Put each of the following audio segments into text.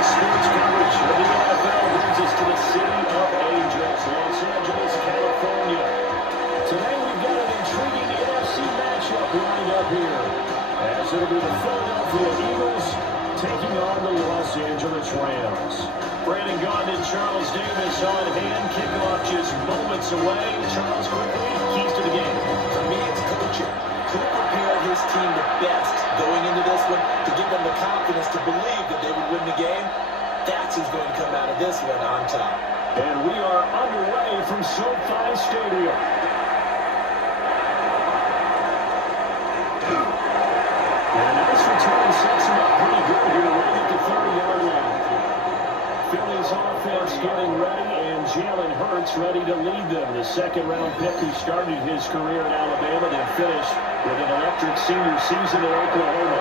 Today's sports coverage of the NFL brings us to the City of Angels, Los Angeles, California. Today we've got an intriguing NFC matchup lined up here, as it'll be the Philadelphia Eagles taking on the Los Angeles Rams. Brandon Gaudin and Charles Davis on hand. Kickoff just moments away. Charles, quickly, keys to the game. For me, it's coaching. Who prepared his team the best going into this one to give them the confidence to believe that they would win the game? That's who's going to come out of this one on top. And we are underway from SoFi Stadium. And a nice return sets him up pretty good here, right at the 30-yard line. Philly's offense getting ready, and Jalen Hurts ready to lead them. The second-round pick who started his career in Alabama, then finished with an electric senior season in Oklahoma.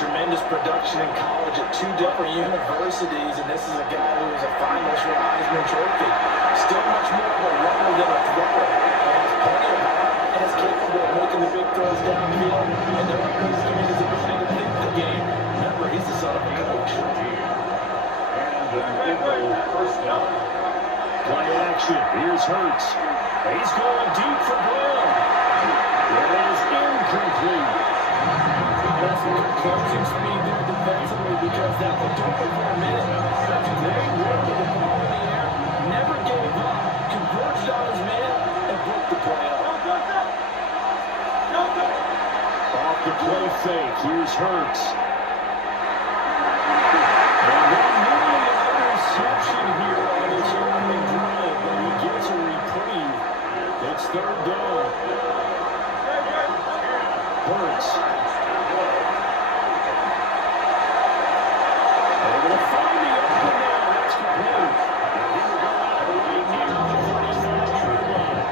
Tremendous production in college at two different universities, and this is a guy who was a finalist for the Heisman Trophy. Still much more of a runner than a thrower, and has plenty of heart and is capable of making the big throws downfield, and they're underestimating his ability to think the game. Remember, he's the son of a coach. Play action. Here's Hurts. He's going deep for Brown. It is incomplete. That's a good closing speed there defensively, because that will do it for a minute. That's a great work with the ball in the air. Never gave up. Converged on his man and broke the play up. Off the play fake. Here's Hurts. And then nearly an interception here on his opening drive, but he gets a reprieve. It's third down. Hurts. They're going to find the open now. That's complete. And he will go out right near the 45-yard line.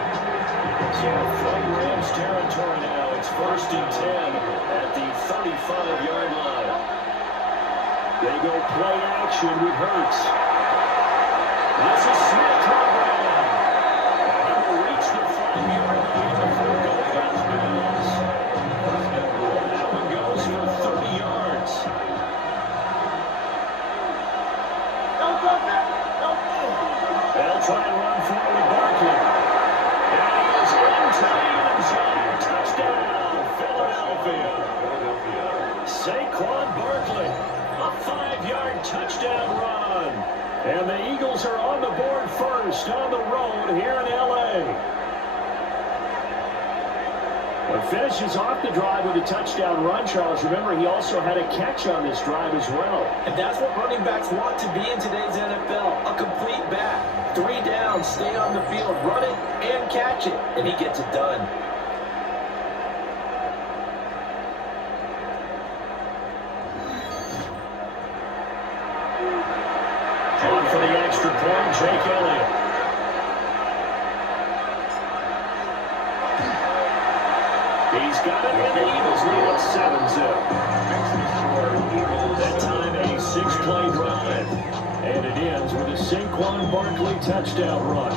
So from Rams territory now, it's 1st and 10 at the 35-yard line. They go play action with Hurts. This is Smith around. And will reach the 5-yard line before going out of bounds. That one goes for 30 yards. They'll try and run forward with Barkley. And he is into the end zone. Touchdown, Philadelphia. Saquon Barkley. A 5-yard touchdown run. And the Eagles are on the board first on the road here in L.A. But finishes off the drive with a touchdown run, Charles. Remember, he also had a catch on this drive as well. And that's what running backs want to be in today's NFL. A complete back. 3 downs, stay on the field, run it, and catch it. And he gets it done. On for the extra point, Jake Elliott. He's got it, and the Eagles lead at 7-zip. That time, a 6-play drive. And it ends with a Saquon Barkley touchdown run.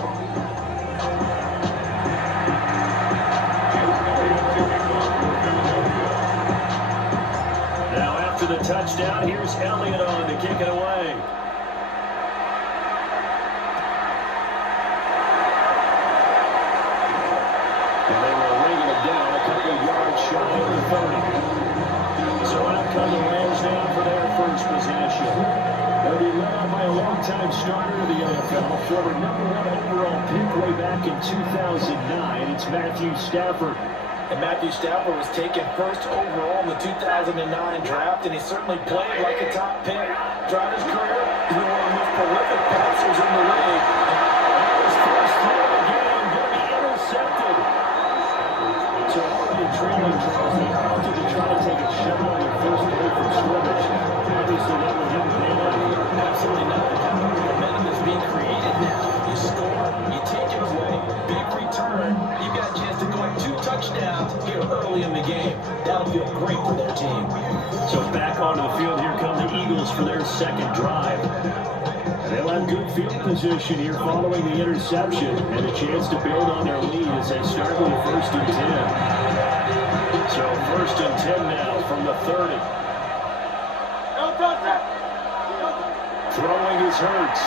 Now after the touchdown, here's Elliott on to kick it away. And they were ringing it down a couple of yards shy of the 30. So out come the Rams down for their first possession. They'll be led on by a longtime starter of the NFL, former #1 overall pick way back in 2009. It's Matthew Stafford. And Matthew Stafford was taken first overall in the 2009 draft, and he certainly played like a top pick. Throughout his career, he's been one of the most prolific passers in the league. And his first throw of the game going to be intercepted. So already trailing Charles, they opted to try to take a shot on their first play from scrimmage. Obviously, that one didn't pay off. Absolutely not. Momentum is being created now. You score, you take it away. Big return. You've got a chance to go like 2 touchdowns here early in the game. That'll feel great for their team. So back onto the field, here come the Eagles for their second drive. They'll have good field position here following the interception and a chance to build on their lead as they start with a 1st and 10. So 1st and 10 now from the 30. is Hurts.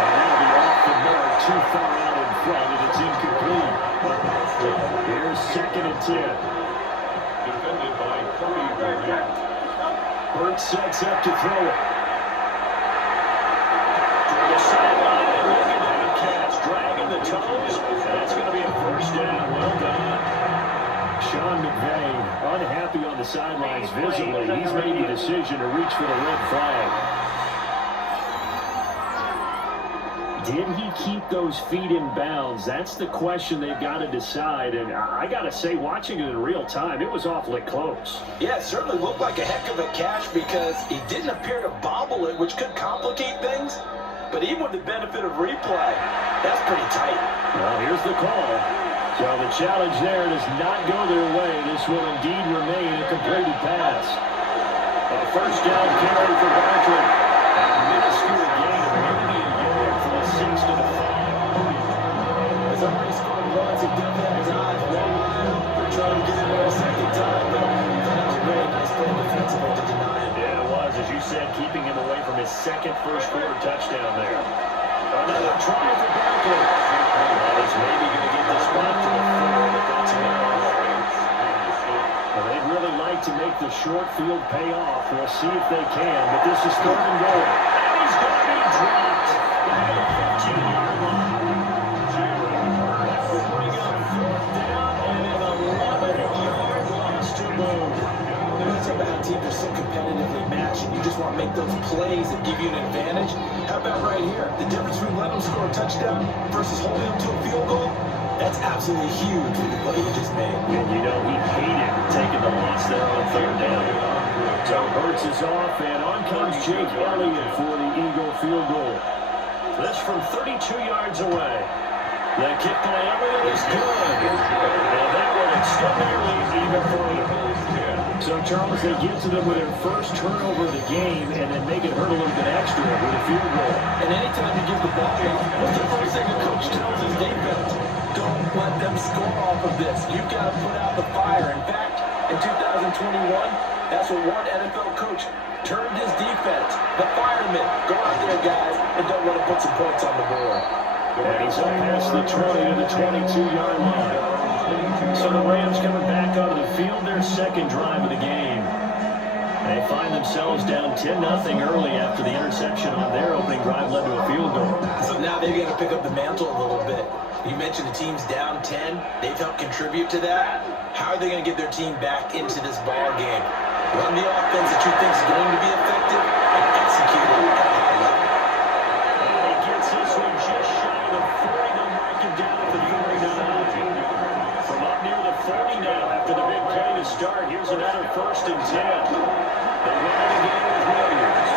And that'll be off the mark, too far out in front, and it's incomplete. Here's 2nd and 10. Defended by Cody Burnett. Hurts sets up to throw it. To the sideline, and look at that catch. Dragging the toes. That's going to be a first down. Well done. Sean McVay, unhappy on the sidelines visibly. He's made the decision to reach for the red flag. Did he keep those feet in bounds? That's the question they've got to decide. And I got to say, watching it in real time, it was awfully close. Yeah, it certainly looked like a heck of a catch because he didn't appear to bobble it, which could complicate things. But even with the benefit of replay, that's pretty tight. Well, here's the call. So the challenge there does not go their way. This will indeed remain a completed pass. A first down carry for Barkley. A minuscule gain, maybe a yard from the 6 to the 5. He's already scored once. He definitely has his eyes wide. They're trying to get it there a second time, but that was a really nice play defensively to deny it. Yeah, it was, as you said, keeping him away from his second first-quarter touchdown there. Another try for Barkley. He's maybe going to get this back to the 4, but that's enough. Well, they'd really like to make the short field pay off. We'll see if they can, but this is 3rd and goal. And he's going to be dropped by the 15-yard line. That will bring up 4th down and an 11-yard loss to move. That's how bad teams are so competitively matched, and you just want to make those plays that give you an advantage. How about right here? The difference between letting them score a touchdown versus holding them to a field goal? That's absolutely huge with the play you just made. And you know, he hated taking the loss there on 3rd down. So Hurts is off, and on comes Jake Elliott for the Eagle field goal. This from 32 yards away. The kick by Elliott is good. And that will extend their lead even further. So, Charles, they get to them with their first turnover of the game and then make it hurt a little bit extra with a field goal. And anytime you give the ball off, what's the first thing the coach tells his defense? Don't let them score off of this. You've got to put out the fire. In fact, in 2021, that's what one NFL coach turned his defense, the firemen. Go out there, guys, and don't let them put some points on the board. And he's up past the 20 to the 22-yard line. So the Rams coming back onto the field, their second drive of the game. They find themselves down 10-0 early after the interception on their opening drive led to a field goal. So now they've got to pick up the mantle a little bit. You mentioned the team's down 10. They've helped contribute to that. How are they going to get their team back into this ball game? Run the offense that you think is going to be effective and execute it at a high level. And he gets this one just shy of the 40. They'll mark him down at the 49. From up near the 40 now after the big play to start. Here's another 1st and 10. They run it again with Williams.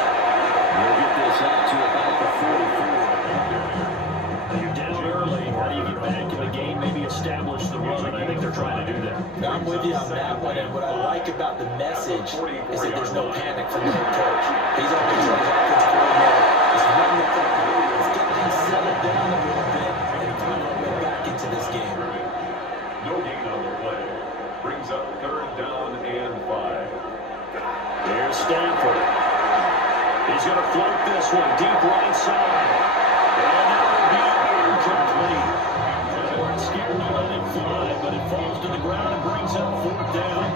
They'll get this up to about the 44. You're down early. How do you get back in the game? Maybe establish the run. I think they're trying to do that. I'm with you on that one, and what I like about the message is that there's no panic from the head coach. He's on control of his offensive coordinator. He's running the football. He's getting things settled down a little bit, and he's going to go back into this game. No gain on the play. Brings up 3rd down and 5. There's Stanford. He's going to float this one deep right side. And that will be incomplete. They weren't scared to let it fly, but it falls to the ground and brings up 4th down.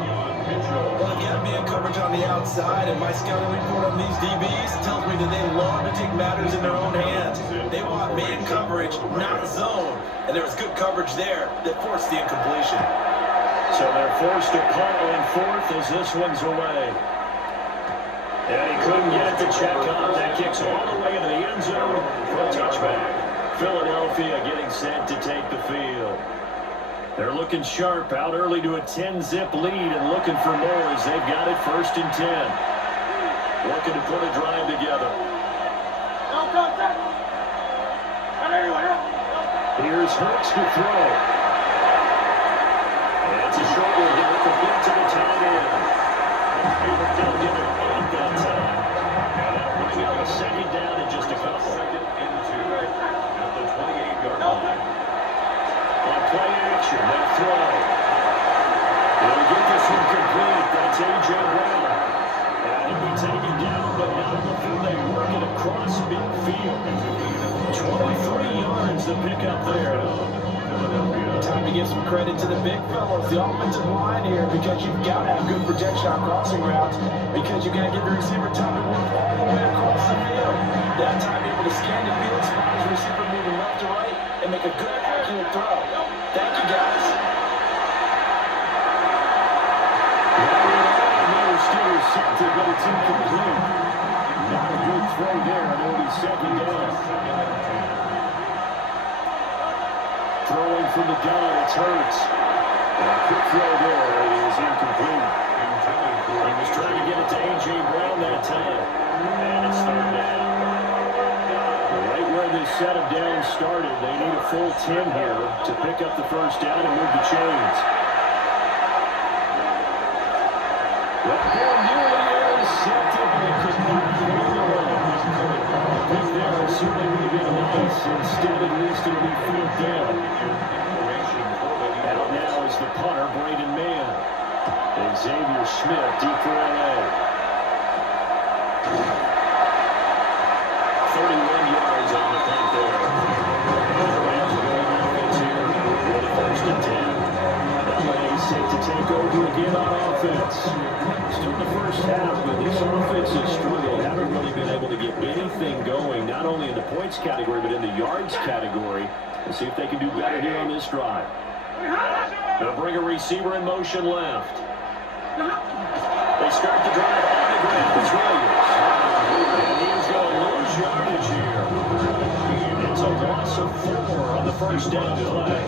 Well, again, man coverage on the outside, and my scouting report on these DBs tells me that they love to take matters in their own hands. They want man coverage, not zone. And there was good coverage there that forced the incompletion. So they're forced to punt on 4th as this one's away. And he couldn't get it to check on. That kicks all the way into the end zone for a touchback. Philadelphia getting set to take the field. They're looking sharp, out early to a 10-zip lead and looking for more as they've got it 1st and 10. Looking to put a drive together. Here's Hurts to throw. And it's a short one here, complete to the tight end. They'll give it 8 that time. And that'll bring up a 2nd down in just a couple. 2nd and 2 at the 28-yard line. On play action, they'll throw. They'll get this one complete. That's A.J. Brown. And he'll be taking field. 23 yards to pick up there. Time to give some credit to the big fellows, the offensive line here, because you've got to have good protection on crossing routes, because you've got to give the receiver time to move all the way across the field. That time able to scan the field, spot his receiver moving left to right, and make a good, accurate throw. Thank you, guys. Still set to go to complete. Not a good throw there, and it'll be second down. Throwing from the gun, it's Hurts. A quick throw there, it is incomplete. He was trying to get it to A.J. Brown that time. And it's third down. Right where this set of downs started, they need a full 10 here to pick up the first down and move the chains. That ball nearly intercepted, but it could not hold the run. Pick there certainly would have been nice. Instead, at least it'll be fourth down. Out now is the punter, Braden Mann. And Xavier Smith deep for L.A. 31 yards on the punt there. The Rams are going offense here with a first and 10. L.A. set to take over again on offense. Still in the first half, but this offense has struggled. Haven't really been able to get anything going, not only in the points category, but in the yards category. Let's see if they can do better here on this drive. They'll bring a receiver in motion left. They start the drive on the ground. It's Williams. And he's going to lose yardage here. It's a loss of 4 on the first down play.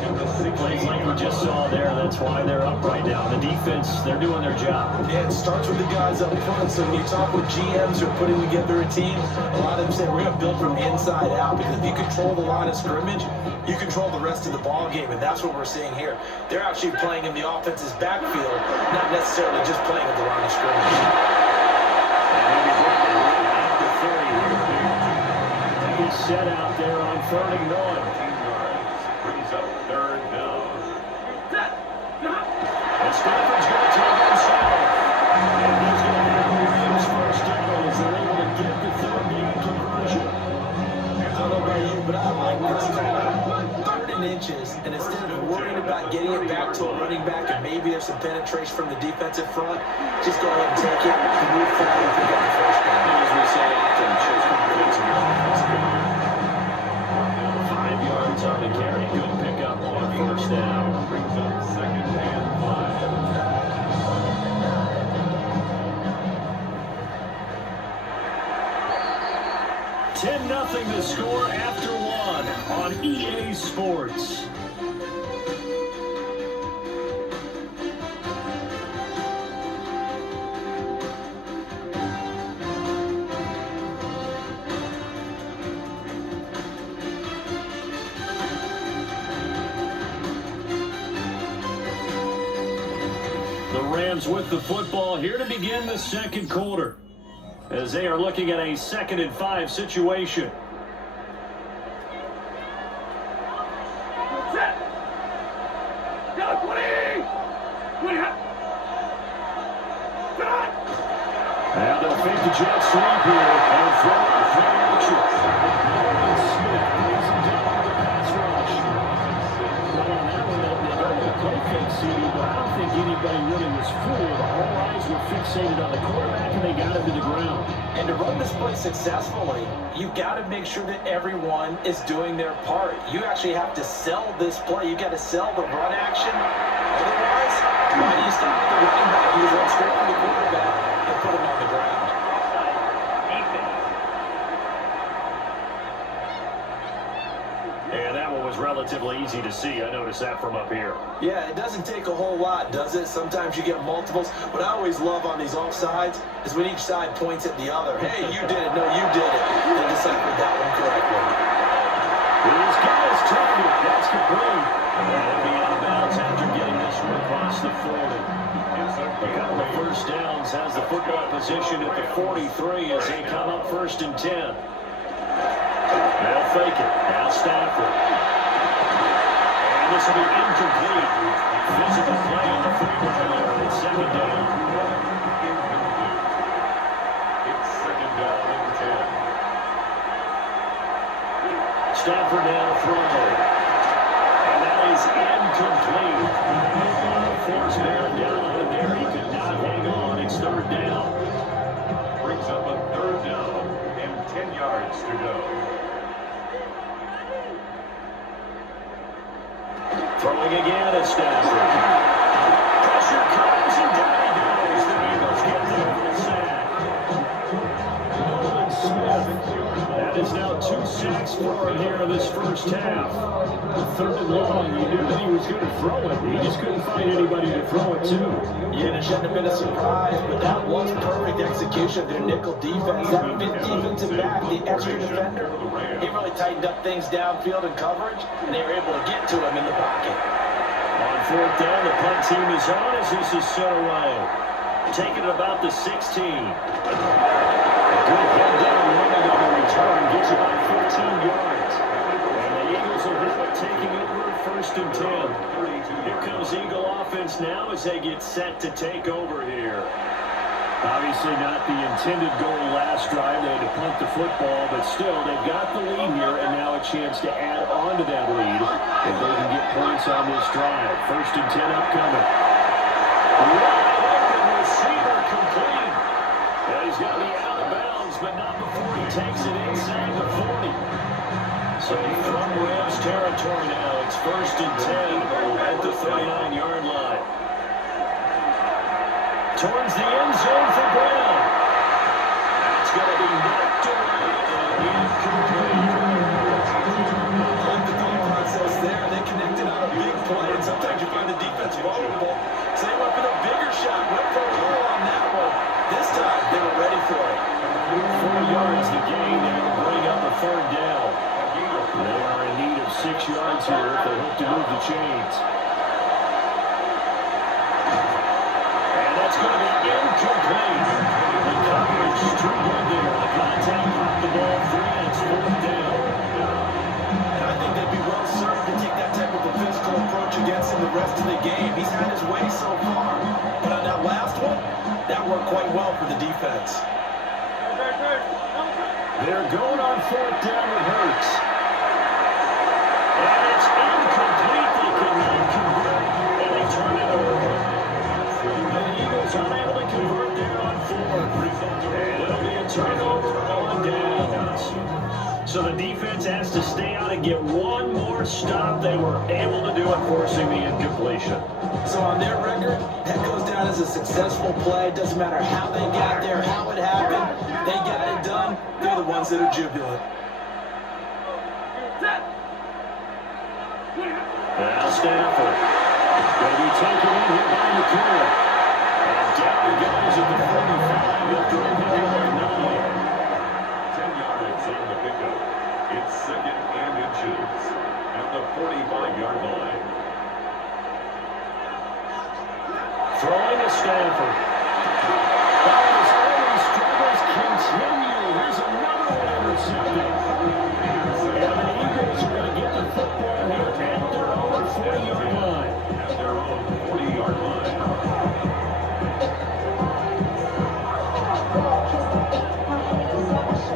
Plays like we just saw there. That's why they're up right now. The defense, they're doing their job. Yeah, it starts with the guys up front. So when you talk with GMs who are putting together a team, a lot of them say we're going to build from the inside out, because if you control the line of scrimmage, you control the rest of the ball game, and that's what we're seeing here. They're actually playing in the offense's backfield, not necessarily just playing at the line of scrimmage. He's set out there on 31. Brings up third down. And Stafford's going to take himself. And he's going to have Williams first down as they're able to get the third down conversion. I don't know about you, but I like this kind of 3rd and inches, and instead of worrying about getting it back to a running back and maybe there's some penetration from the defensive front, just go ahead and take it, move forward, and pick up the first down. And as we say often, it shows confidence in your offense. 5 yards on the carry. Good pickup on first down. Brings up second and 5. 10-0 the score after 1 on EA Sports. The Rams with the football here to begin the second quarter, as they are looking at a 2nd and 5 situation. Now they'll fake the jet sweep here and throw it play action. Smith brings him down with the pass rush. Well, on that one, they got the play fake, CD, but I don't think anybody really was fooled. All eyes were fixated on the quarterback, and they got him to the ground. And to run this play successfully, you've got to make sure that everyone is doing their part. You actually have to sell this play. You've got to sell the run action. Otherwise, why do you stop with the running back? You just run straight from the quarterback and put him on the ground. And that one was relatively easy to see. I noticed that from up here. Yeah, it doesn't take a whole lot, does it? Sometimes you get multiples. What I always love on these offsides is when each side points at the other. Hey, you did it. No, you did it. They deciphered that one correctly. He's got his target. That's complete. And it'll be out of bounds after getting this one across the 40. A couple of first downs, has the football position at the 43 as they come up 1st and 10. They'll fake it. Now Stafford. And this will be incomplete. Physical play on the free runner. It's 2nd down. It's 2nd down and 10. Stafford now to throw. And that is incomplete. Force man down on him there. He could not hang on. It's third down. Brings up a third down and 10 yards to go. Throwing again at Stafford. Pressure comes and down he goes. The Eagles get the sack. Nolan Smith. That is now 2 sacks for him here in this first half. Third and long. You knew that he was going to throw it. He just couldn't find anybody to throw it to. Yeah, it shouldn't have been a surprise, but that was perfect execution of their nickel defense. That fifth defensive back, the extra defender, he really tightened up things downfield in coverage, and they were able to get to him in the pocket. On fourth down, the punt team is on as this is set away. Taking it about the 16. Good head down running on the return. Gets about 15 yards. And the Eagles will have it taking over first and 10. Here comes Eagle offense now as they get set to take over here. Obviously not the intended goal last drive. They had to punt the football, but still, they've got the lead here, and now a chance to add on to that lead if they can get points on this drive. First and 10 upcoming. Wide open receiver complete. And he's going to be out of bounds, but not before he takes it inside the 40. So from Rams territory now, it's first and 10 at the 39-yard line. Towards the end zone for Brown. That's going to be knocked away and incomplete. I like the thought process there. They connected on a big play, and sometimes you find the defense vulnerable. So they went for the bigger shot, went for a roll on that one. This time, they were ready for it. 4 yards the gain. They'll bring up a third down. They are in need of 6 yards here if they hope to move the chains. It's going to be incomplete. The coverage is too good there. The contact knocked the ball free, and it's fourth down. And I think they'd be well served to take that type of a physical approach against him the rest of the game. He's had his way so far. But on that last one, that worked quite well for the defense. They're going on fourth down with Hurts. And it's incomplete. They cannot convert, and they turn it over. The Eagles unable to convert there on fourth. And it'll be a turnover on downs. So the defense has to stay out and get one more stop. They were able to do it, forcing the incompletion. So on their record, that goes down as a successful play. Doesn't matter how they got there, how it happened. They got it done. They're the ones that are jubilant. Now Stafford going to be taken in here by McCoy. And down he goes at the 45 after a pickup of 9. 10 yards on the pickup. It's second and inches at the 45-yard line. Throwing to Stafford. His early struggles continue. Here's another one intercepted. And the Eagles are going to get the football here at their own 40-yard line. At their own 40-yard line.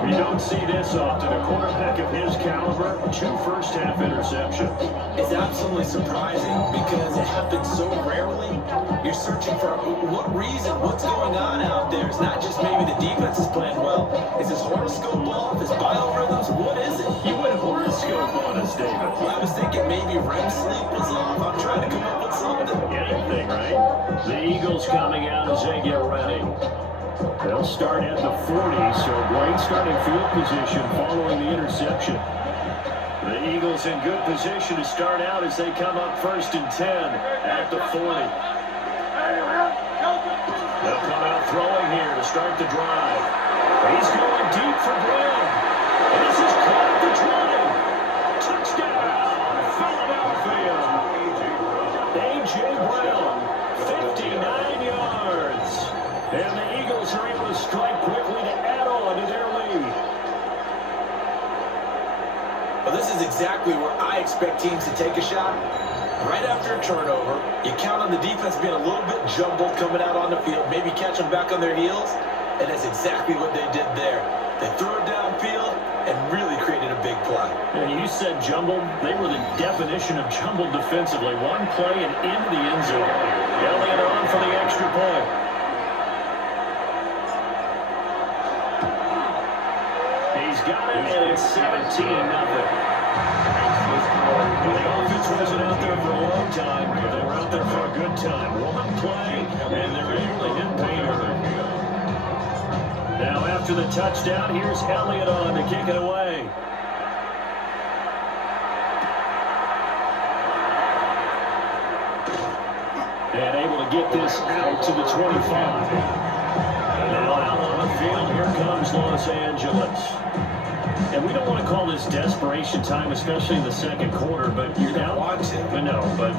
We don't see this often. A quarterback of his caliber, 2 first-half interceptions. It's absolutely surprising because it happens so rarely. You're searching for what reason, what's going on out there. It's not just maybe the defense is playing well. Is his horoscope off? His biorhythms? What is it? You went horoscope on us, David. Well, I was thinking maybe REM sleep was off. I'm trying to come up with something. Anything, right? The Eagles coming out as they get ready. They'll start at the 40, so great starting field position following the interception. The Eagles in good position to start out as they come up first and 10 at the 40. They'll come out throwing here to start the drive. He's going deep for Brown. And this is caught the drive. Touchdown, Philadelphia. A.J. Brown, 59 yards. And the Eagles are able to strike quickly to add on to their lead. Well, this is exactly where I expect teams to take a shot. Right after a turnover, you count on the defense being a little bit jumbled coming out on the field, maybe catch them back on their heels, and that's exactly what they did there. They threw it downfield and really created a big play. And you said jumbled. They were the definition of jumbled defensively. One play and into the end zone. Elliott on for the extra point. He's got it, and it's 17-0. The offense wasn't out there for a long time, but they were out there for a good time. One play, and they're able to hit Painter. Now after the touchdown, here's Elliott on to kick it away. And able to get this out to the 25. And now out on the field, here comes Los Angeles. And we don't want to call this desperation time, especially in the second quarter, but you're down. But no, but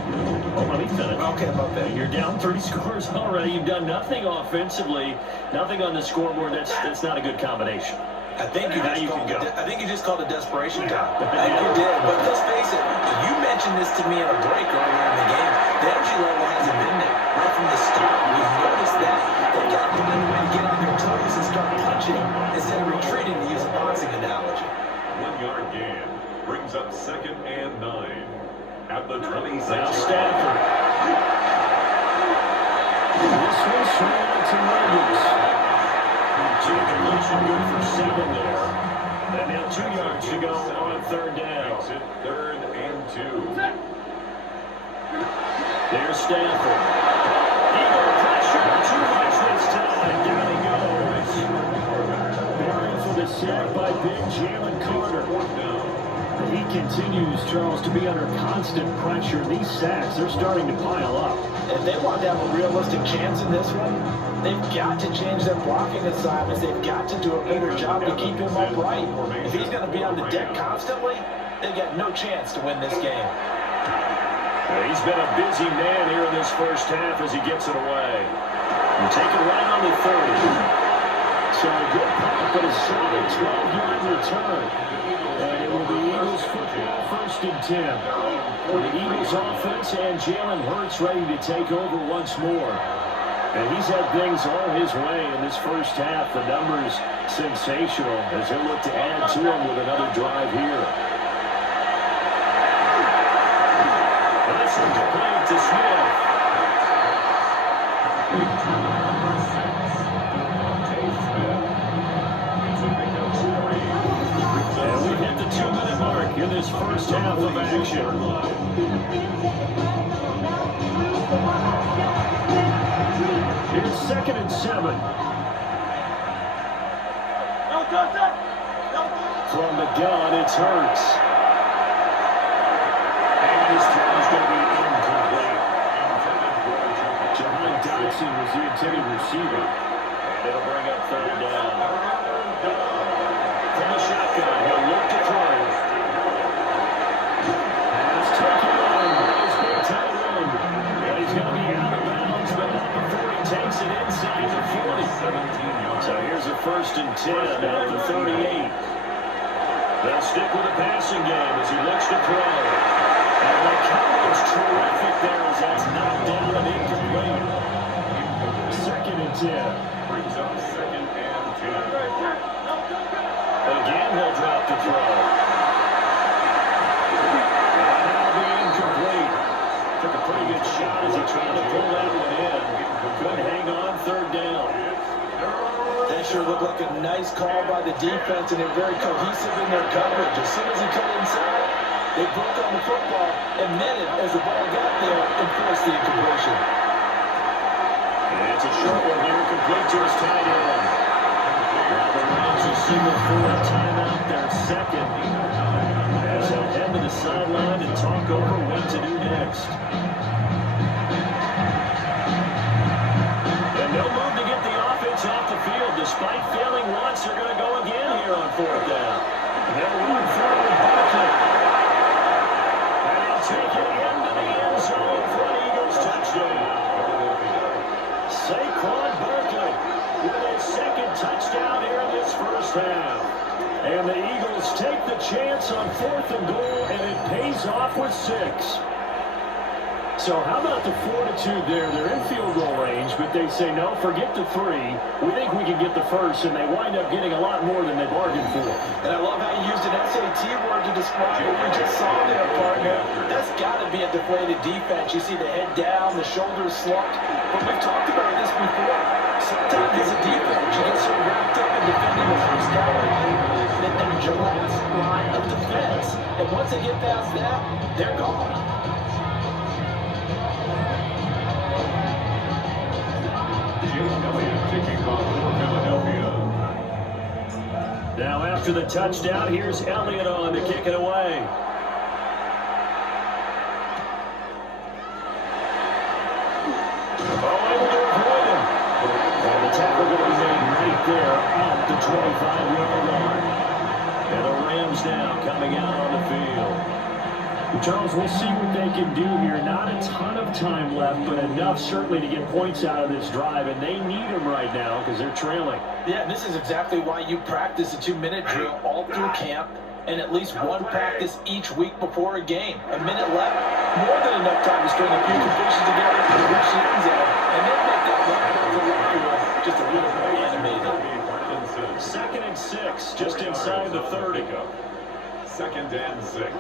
let me finish. Okay, about that. You're down 3 scores already. You've done nothing offensively, nothing on the scoreboard. That's not a good combination. I think you just called it desperation time. I think Yeah. you did. But let's face it, you mentioned this to me in a break earlier in the game. The energy level hasn't been there right from the start. We've noticed that. They got to find a way to get on their toes and start punching instead of retreating, to use a boxing analogy. 1 yard gain brings up 2nd and 9 at the 26. Now Stafford. This one's swinging out to Williams. Completion good for 7 there. And now 2 yards to go on 3rd down. Makes it 3rd and 2. There's Stafford. Eagle pressure. Too much this time. Down he goes. Buried for the sack by big Jalen Carter. He continues, Charles, to be under constant pressure. These sacks, they're starting to pile up. If they want to have a realistic chance in this one, they've got to change their blocking assignments. They've got to do a better job to keep him upright. If he's going to be on the deck constantly, they've got no chance to win this game. He's been a busy man here in this first half as he gets it away. And take it right on the 30. So a good punt, but a solid 12-yard return. And it will be Eagles football 1st and 10. The Eagles offense and Jalen Hurts ready to take over once more. And he's had things all his way in this first half. The numbers sensational as they look to add to him with another drive here. That's incomplete to Smith. And we've hit the 2-minute mark in this first half of action. Here's 2nd and 7. From the gun, it's Hurts. And his throw is going to be incomplete. Jahan Dotson was the intended receiver. And it'll bring up 3rd down. From the shotgun, he'll look to throw. And it's taken on by his big tight end. And he's going to be out of bounds, but not before he takes it inside the 40. So here's a 1st and 10 out of the 38. They'll stick with the passing game as he looks to throw. And the coverage terrific there as that's knocked down and incomplete. 2nd and 10. Brings up 2nd and 10. Again, he'll drop the throw. And that'll be incomplete. Took a pretty good shot as he tried to pull that one in. Couldn't hang on 3rd down. That sure looked like a nice call by the defense, and they're very cohesive in their coverage. As soon as he cut inside, they broke on the football and met it as the ball got there and forced the incompletion. And it's a short one here, complete to his tight end. Now the Rams will signal for a timeout, their 2nd. As they'll head to the sideline and talk over what to do next. And they'll move to get the offense off the field. Despite failing once, they're going to go again here on 4th down. And they'll run forward with Barkley. And they'll take it into the end zone for an Eagles touchdown. Saquon Barkley with his 2nd touchdown here in this first half. And the Eagles take the chance on 4th and goal, and it pays off with 6. So how about the fortitude there? They're in field goal range, but they say, no, forget the 3. We think we we can get the first, and they wind up getting a lot more than they bargained for. And I love how you used an SAT word to describe what we just saw there, partner. That's got to be a deflated defense. You see the head down, the shoulders slumped. But we've talked about this before. Sometimes as a defense, you get so wrapped up in defending the first down line that there's your last line of defense. And once they get past that, they're gone. Now after the touchdown, here's Elliott on to kick it away. Oh, able to avoid him. And the tackle going to be made right there at the 25-yard line. And the Rams now coming out on the field. Charles, we'll see what they can do here. Not a ton of time left, but enough certainly to get points out of this drive, and they need them right now because they're trailing. Yeah, and this is exactly why you practice a 2-minute drill all through camp and at least one practice each week before a game. A minute left, more than enough time to string a few completions together for the rush end zone, and then make that run just a little more animated. 2nd and 6, just inside the 30. 2nd and 6.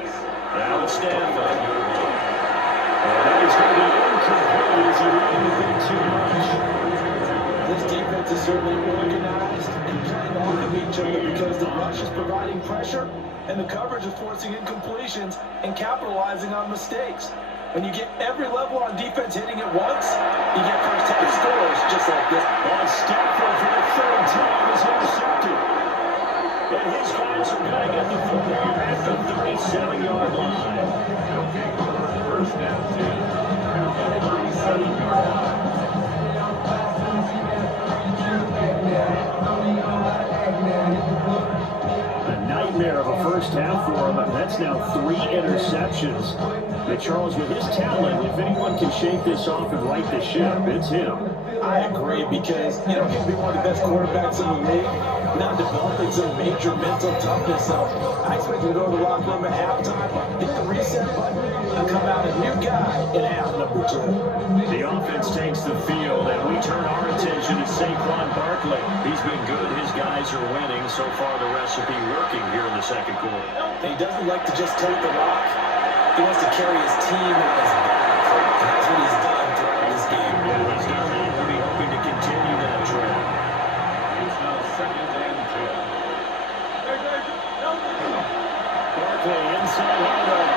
Now it's Stanford. And it's going to be incomplete as he ran within too much. This defense is certainly organized and playing off of each other because the rush is providing pressure and the coverage is forcing incompletions and capitalizing on mistakes. When you get every level on defense hitting at once, you get first-half scores just like this. On Stanford for the 3rd time is intercepted. And his guys are going to get the football at the 37-yard line. First and 10 at the 37-yard line. A nightmare of a first half for him. That's now 3 interceptions. But Charles, with his talent, if anyone can shake this off and right the ship, it's him. I agree because you don't get to be one of the best quarterbacks in the league without developing some major mental toughness. So I expect him to go to the locker room at halftime, hit the reset button, and come out a new guy in half number 2. The offense takes the field, and we turn our attention to Saquon Barkley. He's been good. His guys are winning. So far, the recipe working here in the second quarter. He doesn't like to just take the rock. He wants to carry his team on his back. That's what he's done throughout this game. Yeah, he's done that. We'll be hoping to continue that trend. It's now 2nd and 10. Barkley inside handoff.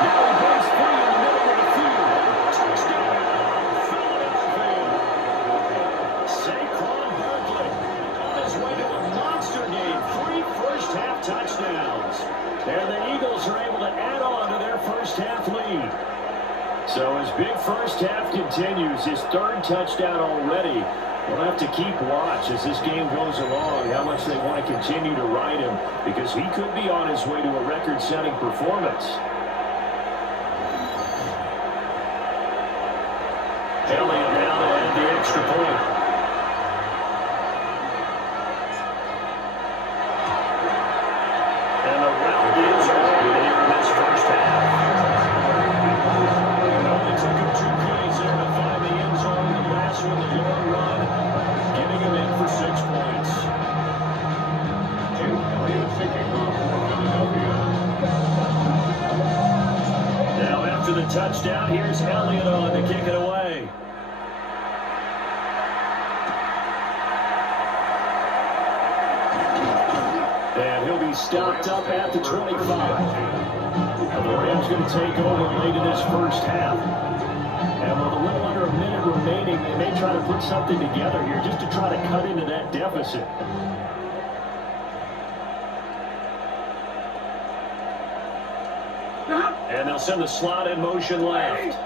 Now he breaks free in the middle of the field. Touchdown, Philadelphia. Saquon Barkley on his way to a monster game. 3 first-half touchdowns. And the Eagles are able to add on to their first-half lead. So his big first half continues, his 3rd touchdown already. We'll have to keep watch as this game goes along, how much they want to continue to ride him, because he could be on his way to a record-setting performance. Elliott now to add the extra point. And the route is on here in this first half. It took him 2 plays there to find the end zone. The last one, the long run, getting him in for 6 points. Elliott taking off for Philadelphia. Now after the touchdown, here's Elliott on to kick it away. And he'll be stopped up at the 25. And the Rams going to take over late in this first half. And with a little under a minute remaining, they may try to put something together here just to try to cut into that deficit. And they'll send the slot in motion left.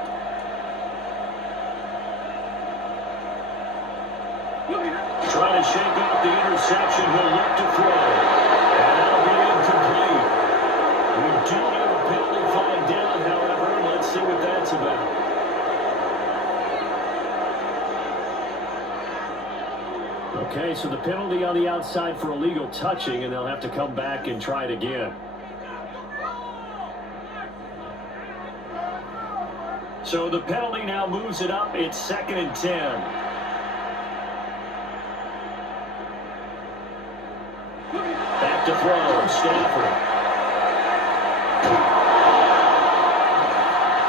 Trying to shake off the interception. He'll look to throw. And that'll be incomplete. We do have a penalty flag down, however. Let's see what that's about. Okay, so the penalty on the outside for illegal touching, and they'll have to come back and try it again. So the penalty now moves it up. It's 2nd and 10. Set to throw. Stafford.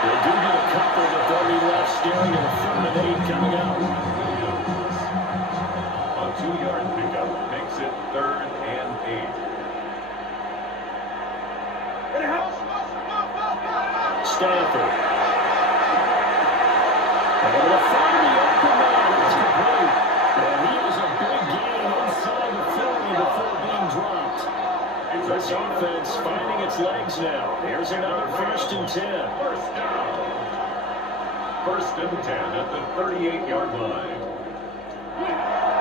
They do get a couple, but they'll be left staring at a 3rd and 8 coming out. A 2-yard pickup makes it 3rd and 8. Stafford. Able to find the open man. It's complete. And he is a big gain inside the 30 before being dropped. This offense finding its legs now. Here's another 1st and 10. First down. 1st and 10 at the 38-yard line.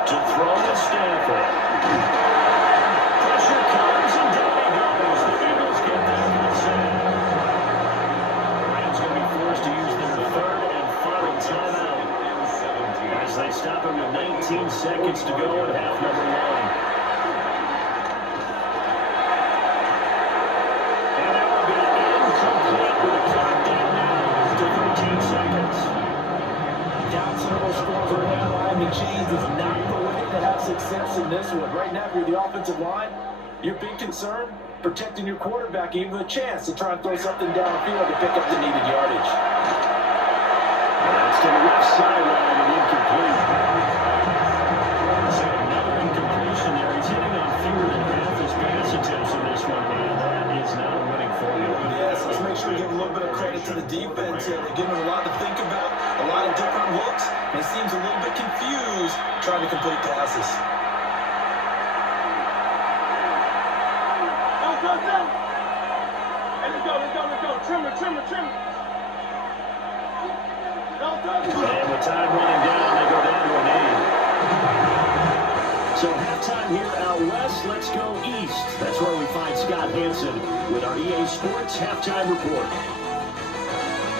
To throw to Stafford. Pressure comes and down he goes. The Eagles get that one set. Rams going to be forced to use their 3rd and final timeout as they stop him with 19 seconds to go at half number 1. And that will be incomplete with a clock down now to 13 seconds. Down several scores right now. Line and chains is not the way to have success in this one. Right now, if you're the offensive line, your big concern, protecting your quarterback, even with a chance to try and throw something downfield to pick up the needed yardage. That's to the left sideline and incomplete. So another incompletion there. He's hitting on fewer than half his pass attempts in this one, and that is not a winning formula. Yes, let's make sure we give a little bit of credit to the defense here. They're giving them a lot to think about, a lot of different looks, and it seems a little bit confused trying to complete passes. Trim it. And with time running down, they go down to an 8. So halftime here out west, let's go east. That's where we find Scott Hansen with our EA Sports Halftime Report.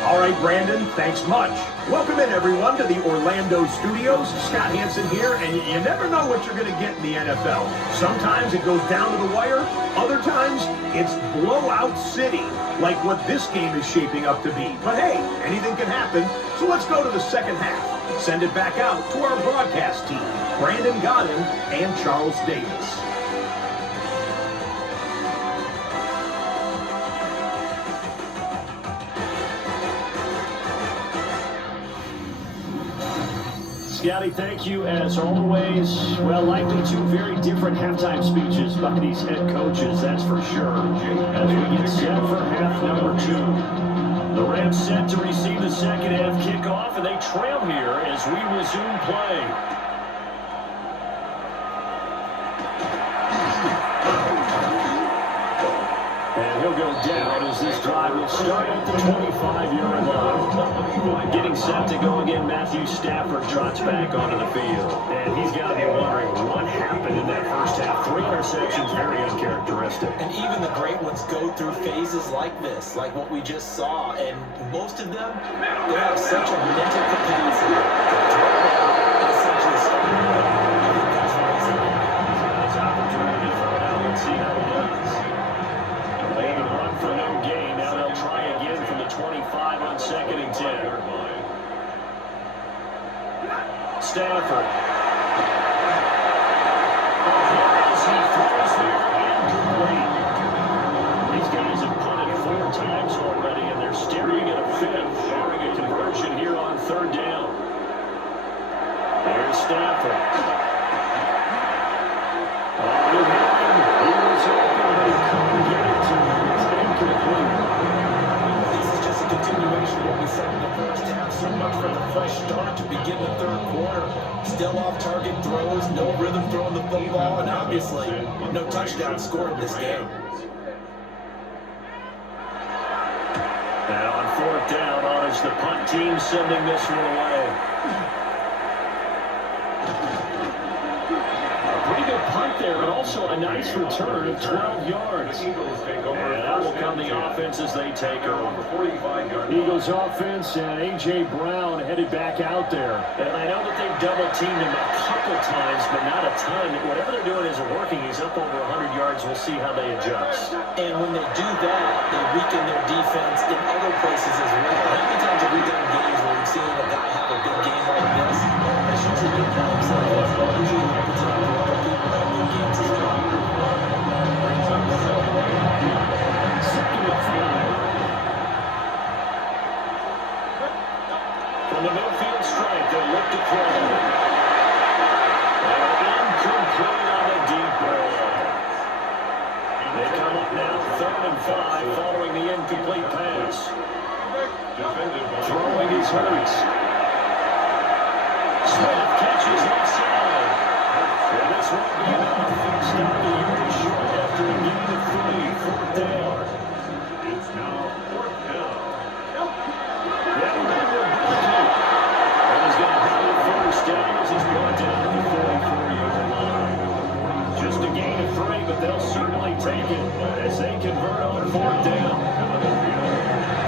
All right, Brandon, thanks much. Welcome in, everyone, to the Orlando studios. Scott Hansen here, and you never know what you're going to get in the NFL. Sometimes it goes down to the wire. Other times, it's blowout city, like what this game is shaping up to be. But hey, anything can happen, so let's go to the second half. Send it back out to our broadcast team, Brandon Godden and Charles Davis. Scotty, thank you as always. Well, likely 2 very different halftime speeches by these head coaches, that's for sure. As we get set for half number 2. The Rams set to receive the second half kickoff, and they trail here as we resume play. And he'll go down as this drive will start at the 25-yard line. Getting set to go again, Matthew Stafford trots back onto the field. And he's got to be wondering what happened in that first half. 3 interceptions, very uncharacteristic. And even the great ones go through phases like this, like what we just saw. And most of them, they have such a mental capacity to throw it out and essentially start it over. I think that's what he's doing. His opportunity to throw it out. Let's see how he does. They run for no gain. Now they'll try again from the 25 on 2nd and 10. Stafford. As he throws there incomplete. These guys have punted 4 times already, and they're staring at a 5th, barring a conversion here on 3rd down. There's Stafford. He was open, but he couldn't get it to him. It's incomplete. This is just a continuation of what we said in the first half. So much for the fresh start to begin the 3rd quarter. Still off-target throws, no rhythm throwing the football, and obviously no touchdown scored in this game. And on 4th down, on is the punt team sending this one away. Pretty good punt there, but also a nice return of 12 yards. And that will come the offense as they take over. Eagles offense and A.J. Brown headed back out there. And I know that they've double-teamed him a couple times, but not a ton. Whatever they're doing isn't working. He's up over 100 yards. We'll see how they adjust. And when they do that, they weaken their defense in other places as well. How many times have we done games where we've seen a guy have a big game like this? That's usually good for himself. Usually happens in other people have big games as well. From the midfield stripe, they'll look to throw. They're incomplete on a deep ball. They come up now 3rd and 5 following the incomplete pass. Throwing his Hurts. Smith catches left side. And this won't be enough. Stop the unit short after a gain of 3. 4th down. It's now 4th down. That run will block it. And he's going to have it first down as he's brought down to the 44-yard line. Just a gain of 3, but they'll certainly take it as they convert on 4th down.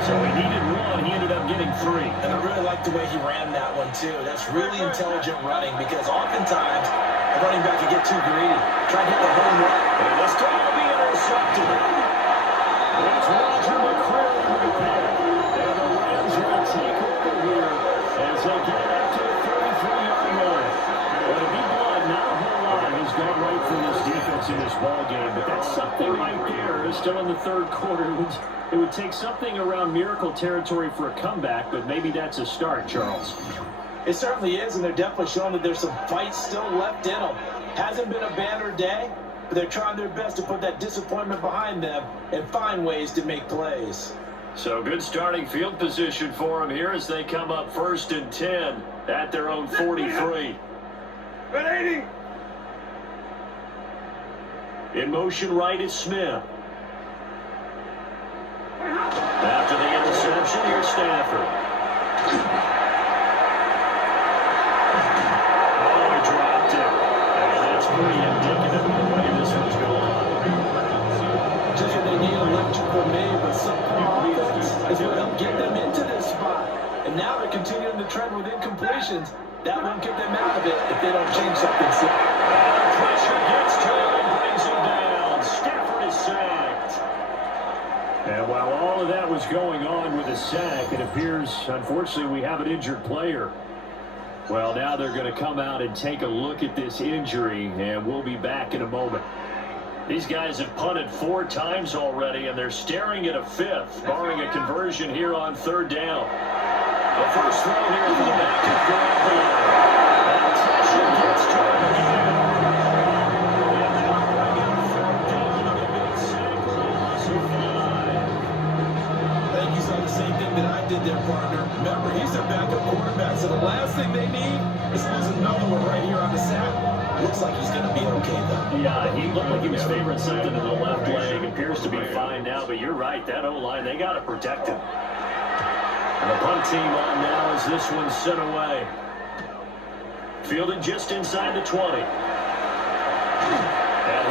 So he needed 1. He ended up getting 3. And I really like the way he ran that one, too. That's really intelligent running because oftentimes a running back can get too greedy. Try to hit the home run. And this time will be intercepted. It's Roger McCreary right there. And the Rams will take over here as they get it up to the 33-yard line. Well, to be blunt, not a whole lot has gone right for this defense in this ball game, but that's something right there. Still in the 3rd quarter. It would take something around miracle territory for a comeback, but maybe that's a start, Charles. It certainly is, and they're definitely showing that there's some fight still left in them. Hasn't been a banner day, but they're trying their best to put that disappointment behind them and find ways to make plays. So good starting field position for them here as they come up 1st and 10 at their own 43. In motion right is Smith. After the interception, here's Stafford. Oh, he dropped it. And that's pretty indicative of the way this one's going. Just what they need electrical made, but subpar offense is what helped get them into this spot. And now they're continuing the trend with incompletions. That won't get them out of it if they don't change something soon. And pressure gets to him and brings him down. Stafford is sacked. And while all of that was going on with a sack, it appears, unfortunately, we have an injured player. Well, now they're going to come out and take a look at this injury, and we'll be back in a moment. These guys have punted 4 times already, and they're staring at a 5th, barring a conversion here on 3rd down. The first throw here for the backup Garoppolo. And pressure gets to him again. And they'll bring him 4th down on a big sack for a loss of 5. I think you saw the same thing that I did there, partner. Remember, he's their backup quarterback, so the last thing they need is lose another one right here on the sack. Looks like he's going to be okay, though. Yeah, he looked like he was favoring something in the left leg. Appears to be fine now, but you're right. That O-line, they got to protect him. And the punt team on now as this one's sent away. Fielded just inside the 20. And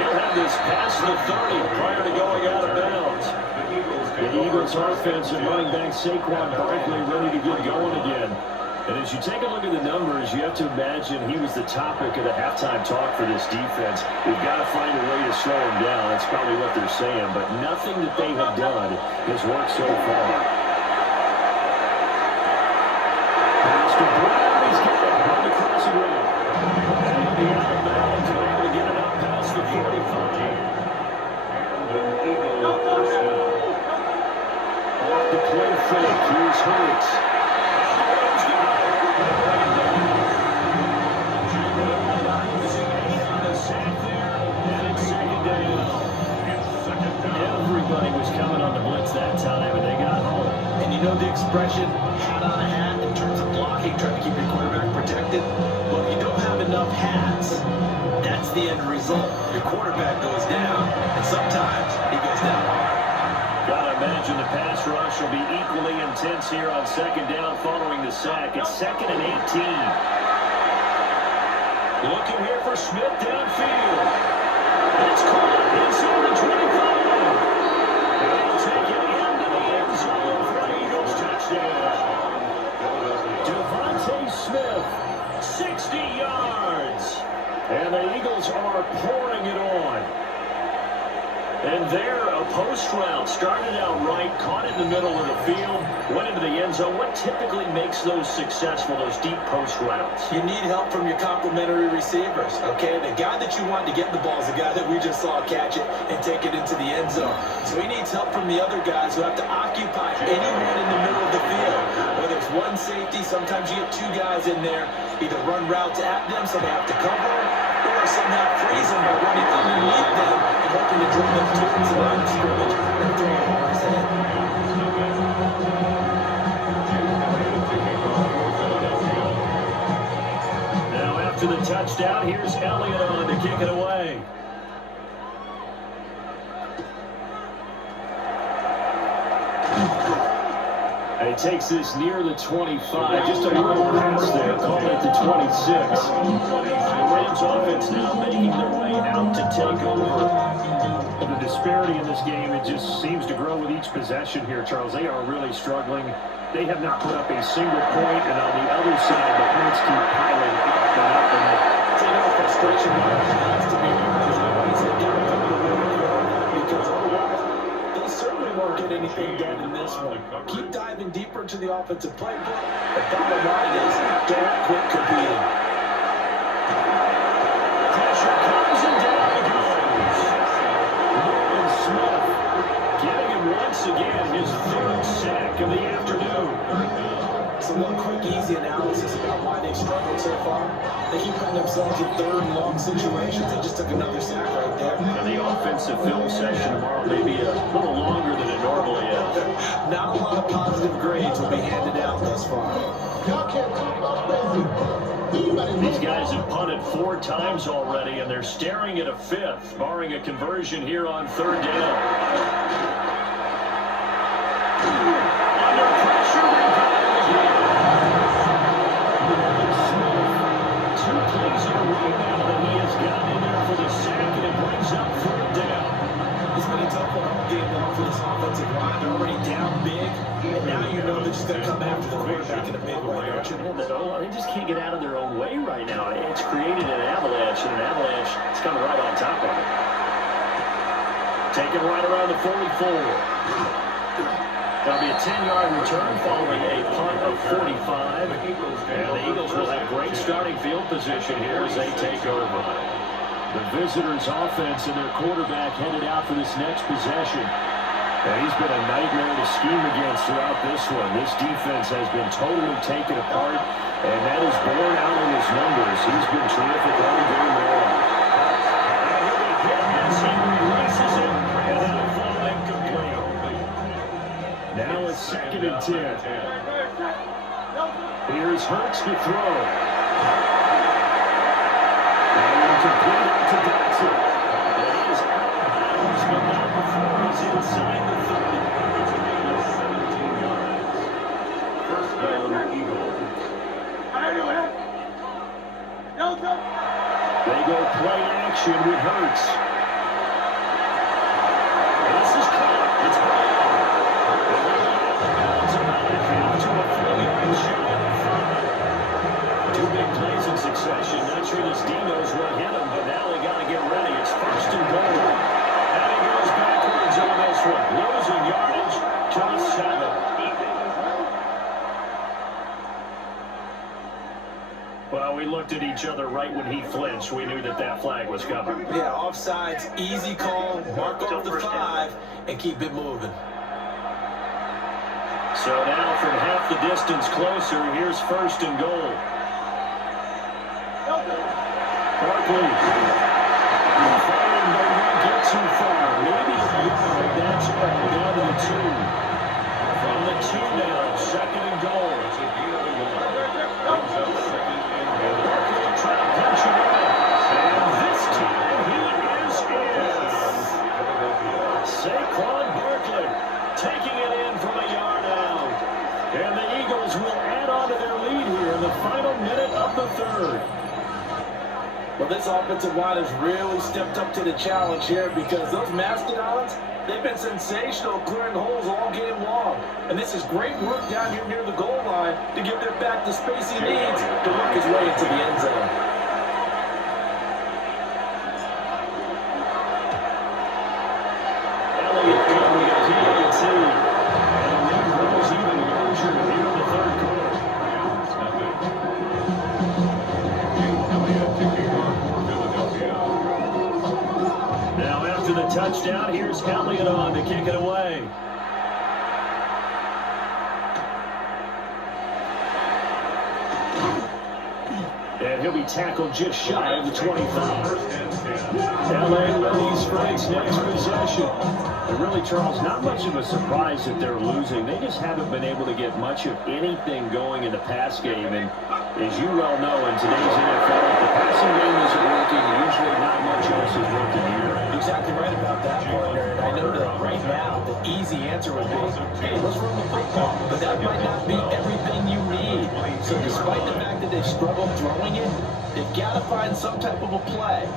he'll have this past the 30 prior to going out of bounds. The Eagles offense and running back Saquon Barkley ready to get going again. And as you take a look at the numbers, you have to imagine he was the topic of the halftime talk for this defense. We've got to find a way to slow him down. That's probably what they're saying. But nothing that they have done has worked so far. Pass to Brown. He's got it on the crossing route. And he'll be out of bounds and able to get it up past the 45. Off the play fake. Here's Hurts. Everybody was coming on the blitz that time, and they got home. And you know the expression, hat on a hat, in terms of blocking, trying to keep your quarterback protected? Well, if you don't have enough hats, that's the end result. Your quarterback goes down, and sometimes he goes down hard. Gotta imagine the pass rush will be equally intense here on 2nd down following the sack. It's 2nd and 18. Looking here for Smith downfield. It's caught inside the 25. They'll take it into the end zone for an Eagles touchdown. Devontae Smith, 60 yards. And the Eagles are pouring it on. And there, a post route started out right, caught in the middle of the field, went into the end zone. What typically makes those successful, those deep post routes? You need help from your complementary receivers, okay? The guy that you want to get the ball is the guy that we just saw catch it and take it into the end zone. So he needs help from the other guys who have to occupy anyone in the middle of the field, whether it's one safety, sometimes you get two guys in there. Either run routes at them so they have to cover them, or somehow freeze them by running underneath them and hoping to draw them towards the line of scrimmage and throw it over his head. Now after the touchdown, here's Elliott on to kick it away. And he takes this near the 25, just a little pass there, call it the 26. The Rams offense now making their way out to take over. The disparity in this game, it just seems to grow with each possession here, Charles. They are really struggling. They have not put up a single point, and on the other side, the points keep piling up and up and up. So, frustration has to be because otherwise, they certainly won't get anything done in this one. Keep diving deeper into the offensive playbook. The bottom line is, don't quit competing. Pressure comes and down he goes. Norman Smith getting him once again his third sack of the afternoon. Some little quick, easy analysis about why they've struggled so far. They keep putting themselves in third and long situations. They just took another sack right there. And the offensive film session tomorrow may be a little longer than it normally is. Not a lot of positive grades will be handed out thus far. These guys have punted 4 times already, and they're staring at a 5th, barring a conversion here on 3rd down. Under pressure, they got it again. Two plays in a row now that he has gotten in there for the sack, and it brings up 3rd down. It's been a tough one all game long for this offensive line. They're already down big, and now you know they're just going to come after the quarterback in a big way, don't you? They just can't get out of their own way right now. It's created an avalanche, and an avalanche is coming right on top of it. Taken right around the 44. That'll be a 10-yard return following a punt of 45. And the Eagles will have great starting field position here as they take over. The visitors' offense and their quarterback headed out for this next possession. And he's been a nightmare to scheme against throughout this one. This defense has been totally taken apart, and that is borne out in his numbers. He's been terrific all game long. And he'll be hit as he releases it, and that'll fall incomplete. Now it's 2nd and 10. Here's Hurts to throw. And complete out to Dotson. And he is out of bounds, but not before he's inside the 30. It's a gain of 17 yards. First down, Eagles. They go play action with Hurts. This is caught. It's Brown. It's about a half to a 40-yard shot in front. 2 big plays in succession. Not sure this D knows what hit him, but now they got to get ready. It's 1st and goal. And he goes backwards on this one. Losing yardage to the 7. Well, we looked at each other right when he flinched. We knew that that flag was coming. Yeah, offsides, easy call, mark off the 5, and keep it moving. So now from half the distance closer, here's 1st and goal. Barkley. Firing, but won't get too far. Maybe that's all down to the 2. From the 2 down, 2nd and goal. Barkley trying to punch it in. And this time he is in. Saquon Barkley taking it in from a yard out. And the Eagles will add on to their lead here in the final minute of the 3rd. Well, this offensive line has really stepped up to the challenge here because those Mastodons, they've been sensational clearing holes all game long. And this is great work down here near the goal line to give their back the space he needs to work his way into the end zone. Elliott going to PAT. And the lead grows even larger here in the 3rd quarter. Now after the touchdown, here's Elliott on to kick it away. he tackled just shy of the 25. LA readies for its next possession. And really, Charles, not much of a surprise that they're losing. They just haven't been able to get much of anything going in the pass game. And as you well know, in today's NFL, if the passing game isn't working, usually not much else is working either. Exactly right about that, partner. And I know that right now, the easy answer would be, hey, let's run the football. But that might not be everything you need. So despite the fact that they've struggled throwing it, they've got to find some type of a play,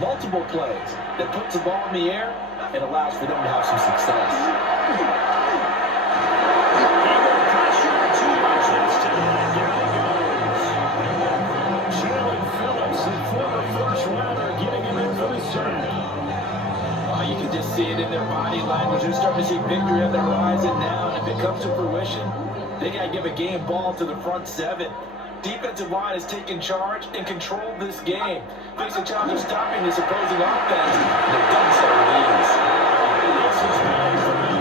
multiple plays, that puts the ball in the air and allows for them to have some success. You can just see it in their body language. They're starting to see victory on the horizon now. And if it comes to fruition, they got to give a game ball to the front seven. Defensive line has taken charge and controlled this game. Facing a challenge of stopping this opposing offense. And they've done so with ease. This is big for the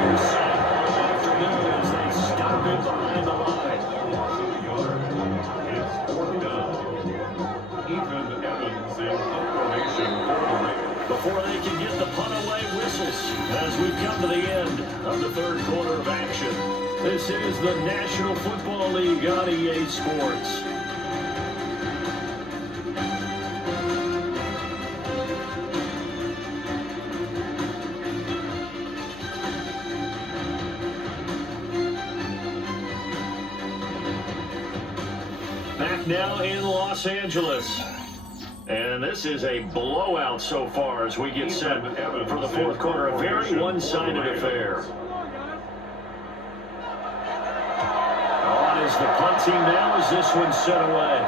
afternoon as they stop it behind the line. It's 4th down. Ethan Evans in formation for the Raiders. Before they can get the punt away whistles, as we've come to the end of the third quarter of action. This is the National Football League on EA Sports. Back now in Los Angeles. And this is a blowout so far as we get set for the fourth quarter. A very one-sided affair. On is the punt team now as this one's set away.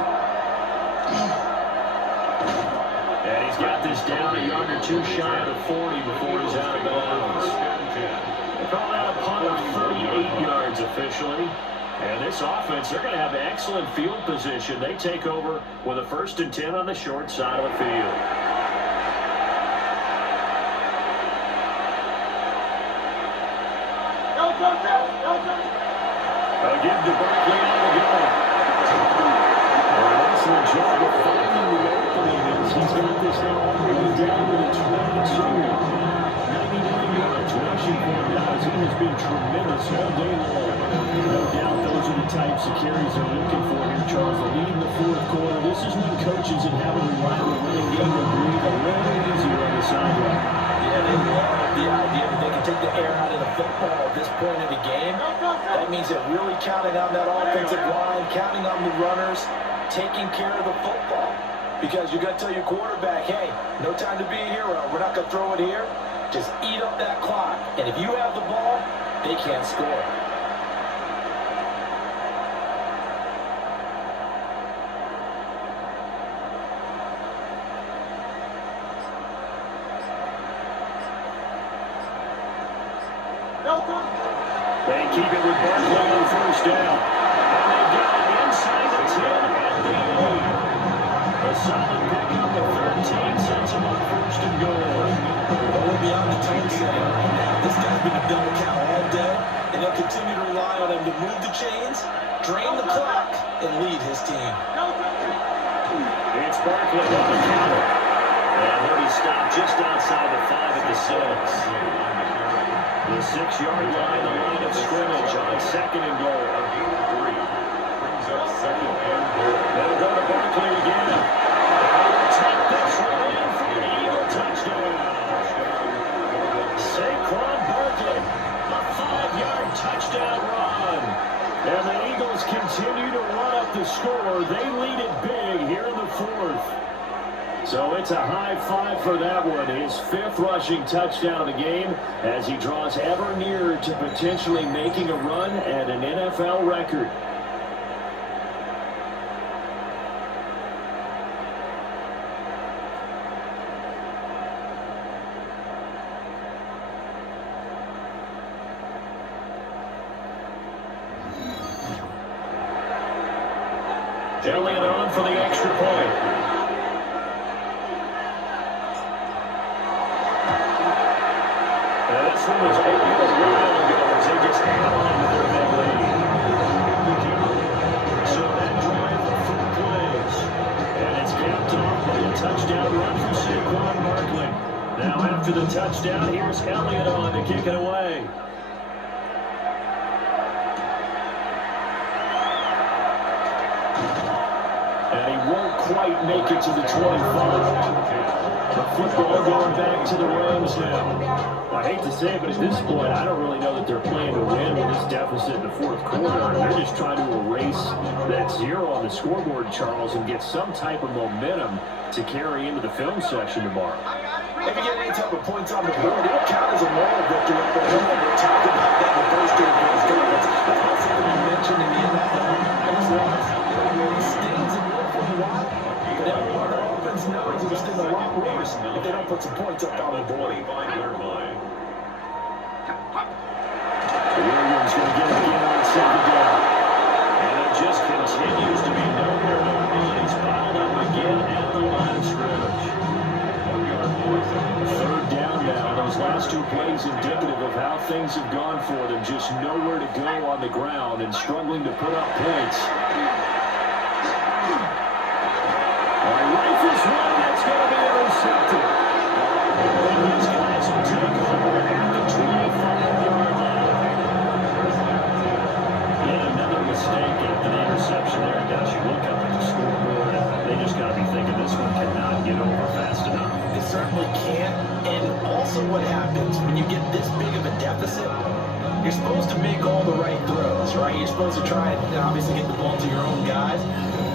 And he's got this down a yard or two shy of the 40 before he's out of bounds. They call that a punt of 38 yards officially. And this offense, they're going to have excellent field position. They take over with a 1st and 10 on the short side of the field. Again to Barkley on the go. An excellent job of finding the opening as he's got this now all the way down to the 22. 99 yards rushing for him now as he has been tremendous all day long. No doubt those are the types of carries they're looking for here, Charles. The lead in the fourth quarter. This is when coaches that have a reliable running game will breathe a little easier on the sideline. Yeah, they love the idea that they can take the air out of the football at this point in the game. That means they're really counting on that offensive line, counting on the runners, taking care of the football. Because you got to tell your quarterback, hey, no time to be a hero. We're not going to throw it here. Just eat up that clock. And if you have the ball, they can't score. They keep it with Barkley on 1st down. And they've got it inside the 10 and the 8. A solid pickup of 13 sets them up 1st and goal. Well, we're beyond the time setting. Now, this guy's been a double count all day, and they'll continue to rely on him to move the chains, drain the clock, and lead his team. It's Barkley on the counter. And he'll be stopped just outside the 5 at the 6. The 6-yard line, the line of scrimmage on 2nd and goal. Brings up 2nd and goal. They'll go to Barkley again. They'll take this one in for the Eagle touchdown. Saquon Barkley, a 5-yard touchdown run. And the Eagles continue to run up the score. They lead it big here in the 4th. So it's a high 5 for that one. His 5th rushing touchdown of the game as he draws ever nearer to potentially making a run at an NFL record. Elliott on for the extra point. This one was over a while ago as they just hang on to their big lead. So that drive for 4 plays. And it's a touchdown run for Saquon Barkley. Now after the touchdown, here's Elliott on to kick it away. And he won't quite make it to the 25. The football going back to the Rams now. I hate to say it, but at this point, I don't really know that they're playing to win with this deficit in the fourth quarter. They're just trying to erase that zero on the scoreboard, Charles, and get some type of momentum to carry into the film section tomorrow. If you get any type of points on the board, it'll count as a moral victory. But we're talking about that in the first game against Giants. That's not something you mentioned in the NFL. I just realized it really stings and will for a while. But everyone on offense knows it'll sting a lot worse if they don't put some points up on the board. Williams going to get it again on second down. And it just continues to be nowhere to run. He's piled up again at the line of scrimmage. Third down now. Those last two plays indicative of how things have gone for them. Just nowhere to go on the ground and struggling to put up points. Rifles one. That's going to be intercepted. And these guys will take over at the 25-yard line. Yet another mistake after the interception there. Guys, you look up at the scoreboard, they just got to be thinking this one cannot get over fast enough. It certainly can't. And also what happens when you get this big of a deficit, you're supposed to make all the right throws, right? You're supposed to try and obviously get the ball to your own guys.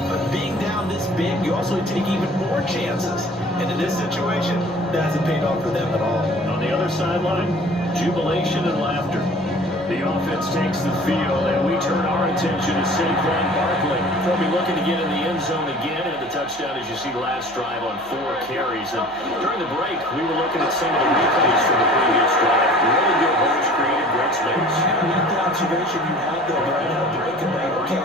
But being down this big, you also take even more chances. And in this situation, that hasn't paid off for them at all. On the other sideline, jubilation and laughter. The offense takes the field, and we turn our attention to Saquon Barkley. He'll be looking to get in the end zone again, and the touchdown, as you see, last drive on 4 carries. And during the break, we were looking at some of the replays from the previous drive. Really good holes created, great space. I like the observation you had there, right at a break, and like, okay,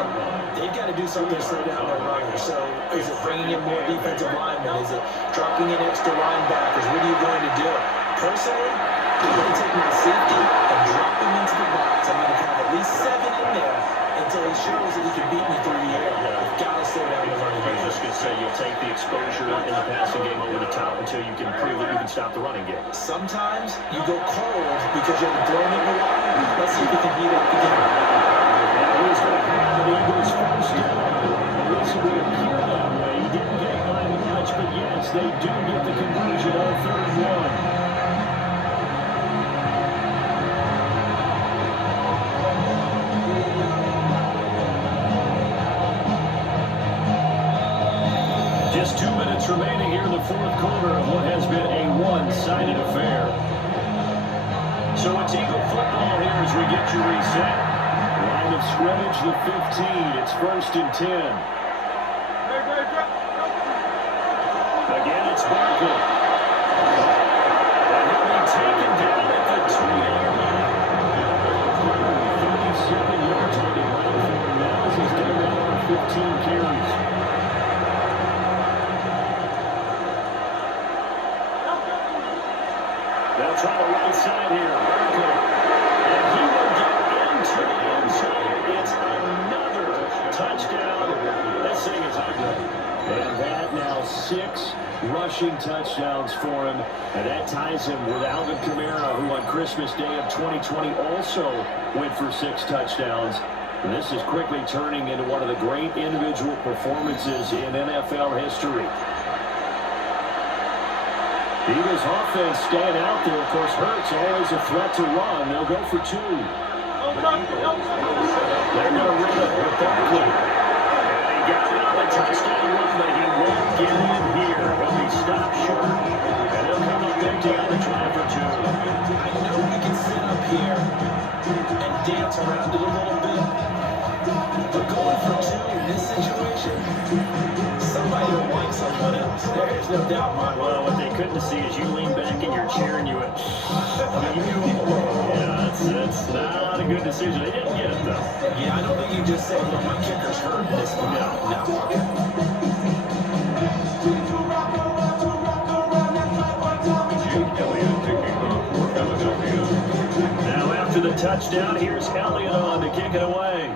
they've got to do something to slow down their runners. So is it bringing in more defensive linemen? Is it dropping in extra linebackers? What are you going to do? Personally, I'm going to take my safety and drop him into the box. I'm going to have at least 7 in there until he shows that he can beat me through the air. You've got to slow down the running I game. was just going to say, you'll take the exposure in the passing game over the top until you can prove that you can stop the running game. Sometimes you go cold because you haven't thrown it in a while. Let's see if we can heat up again. He's going to have the Eagles first down. At least it would appear that way. He didn't get by much, but yes, they do get the conversion on 3rd and 1. Just 2 minutes remaining here in the fourth quarter of what has been a one-sided affair. So it's Eagle football here as we get you reset. Line of scrimmage, the 15. It's 1st and 10. Again, it's Barkley. And he'll be taken down at the 2-yard line. 37 yards on the ground for him now as he's down there on 15 carries. They'll try the right side here. Barkley. And he will get into the end zone. It's another touchdown. This thing is ugly. And that now 6 rushing touchdowns for him. And that ties him with Alvin Kamara, who on Christmas Day of 2020 also went for 6 touchdowns. And this is quickly turning into one of the great individual performances in NFL history. The Eagles offense staying out there. Of course, Hurts always a threat to run. They'll go for 2. They're going to run it with Barkley. And he got it on the touchdown run, but he won't get in here. He'll be stopped short, and he'll come up empty on the try for 2. I know we can sit up here and dance around it a little bit, but going for 2 in this situation, somebody don't like someone else. There's no doubt in my mind. Well, what they couldn't see is you lean back in your chair and you went, yeah, that's not a good decision. They didn't get it, though. Yeah, I don't think you just said, well, my kicker's hurt this one. No. Now after the touchdown, here's Elliott on to kick it away.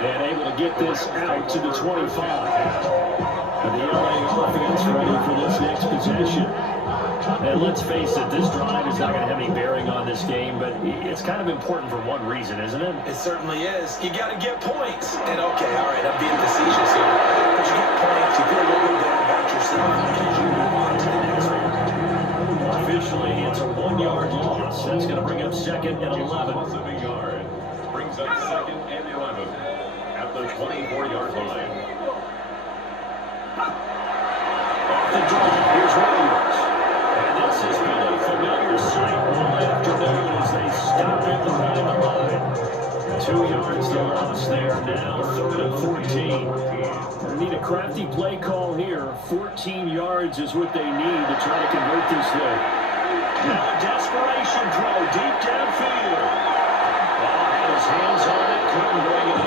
And able to get this out to the 25. And the LA offense ready for this next possession. And let's face it, this drive is not going to have any bearing on this game, but it's kind of important for one reason, isn't it? It certainly is. You got to get points. And okay, all right, I'm being facetious here. But you get points, you feel a little bit better about yourself as you move on to the next one. Officially, it's a 1-yard loss. That's going to bring up 2nd and 11. Loss of a yard. Brings up 2nd and 11 at the 24-yard line. Off the draw, here's Williams. And this has been a familiar sight all afternoon as they stop him behind the line. 2 yards to loss there. Now 3rd and 14. They need a crafty play call here. 14 yards is what they need to try to convert this thing. Now a desperation throw deep downfield. Had his hands on it, couldn't bring it in.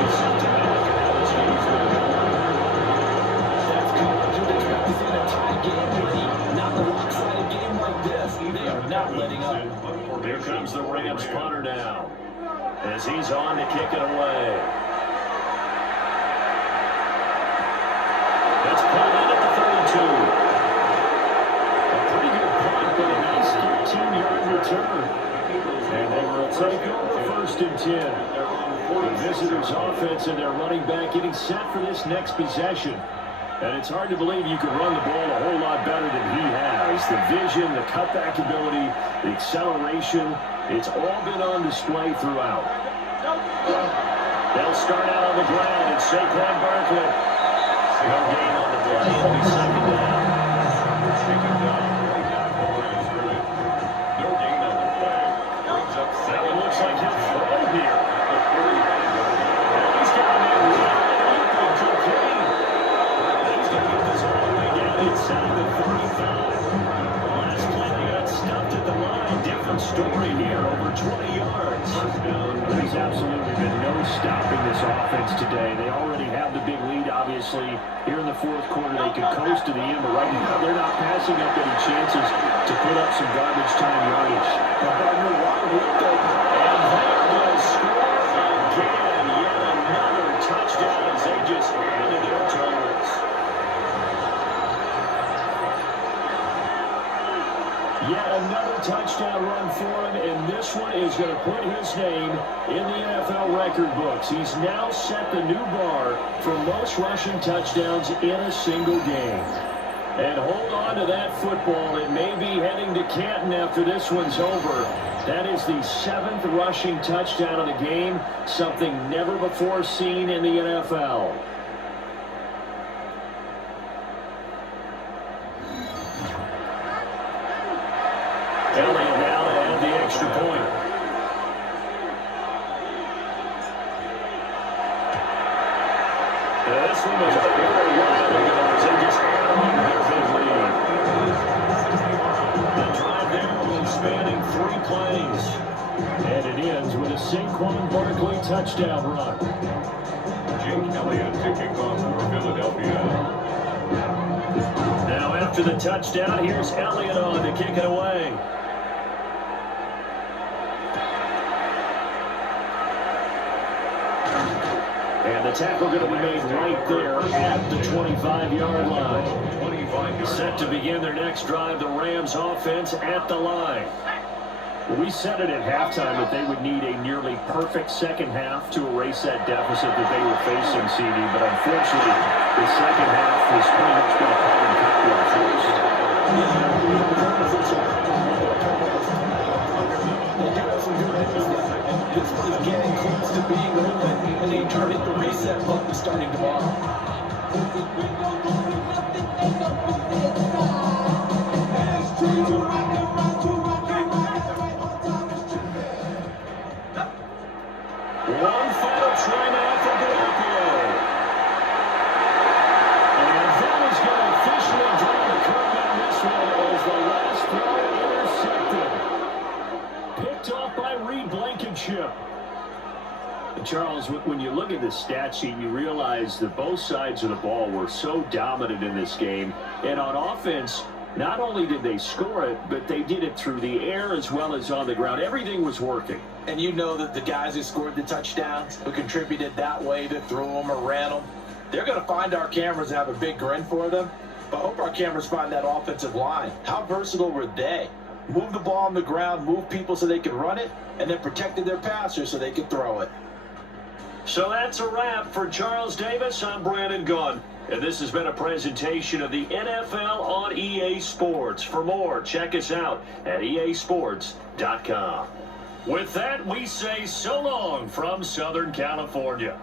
He sent it back, and now it's game through. That's college. You'd expect to see a tie game, Woody. Not a lopsided game like this. They are not letting up. Here comes the Rams punter now, as he's on to kick it away. That's pulled in at the 32. A pretty good punt, but a nice 13-yard return. And they will take over 1st and 10. The visitors' offense and their running back getting set for this next possession. And it's hard to believe you can run the ball a whole lot better than he has. The vision, the cutback ability, the acceleration, it's all been on display throughout. They'll start out on the ground and Saquon Barkley. No gain on the play. It'll be 2nd down. No gain on the play. Brings up 2nd. It looks like he'll throw here. He's got him in really open, cocaine. He's going to get this all the way down inside the 35. The last play they got stuffed at the line. Different story here, over 20 yards. There's absolutely been no stopping this offense today. They already have the big lead, obviously. Here in the 4th quarter, they could coast to the end, but right now they're not passing up any chances to put up some garbage time yardage. And there will score again. Yet another touchdown as they just added their totals. Yet another touchdown run for him, and this one is going to put his name in the NFL record books. He's now set the new bar for most rushing touchdowns in a single game. And hold on to that football. It may be heading to Canton after this one's over. That is the 7th rushing touchdown of the game, something never before seen in the NFL. Elliott now to add the extra point. This one was a very while ago as they just add on their big lead. The drive there was spanning 3 plays. And it ends with a Saquon Barkley touchdown run. Jake Elliott to kick off for Philadelphia. Now after the touchdown, here's Elliott on to kick it away. And the tackle going to be made right there at the 25-yard line. Set to begin their next drive, the Rams offense at the line. We said it at halftime that they would need a nearly perfect second half to erase that deficit that they were facing, CD, but unfortunately, the second half has pretty much been a carbon copy of the first. This one is getting close to being over, and they turn hit the reset button starting tomorrow. One final try now for Garoppolo. And that is going to officially draw the curtain on this one as the last throw intercepted. Picked off by Reed Blankenship. Charles, when you look at the stat sheet, you realize that both sides of the ball were so dominant in this game. And on offense, Not only did they score it, but they did it through the air as well as on the ground. Everything was working. And you know that the guys who scored the touchdowns, who contributed that way, to threw them or ran them, they're going to find our cameras and have a big grin for them. But I hope our cameras find that offensive line. How versatile were they? Move the ball on the ground, move people so they can run it, and then protected their passers so they could throw it. So that's a wrap for Charles Davis. I'm Brandon Gunn. And this has been a presentation of the NFL on EA Sports. For more, check us out at easports.com. With that, we say so long from Southern California.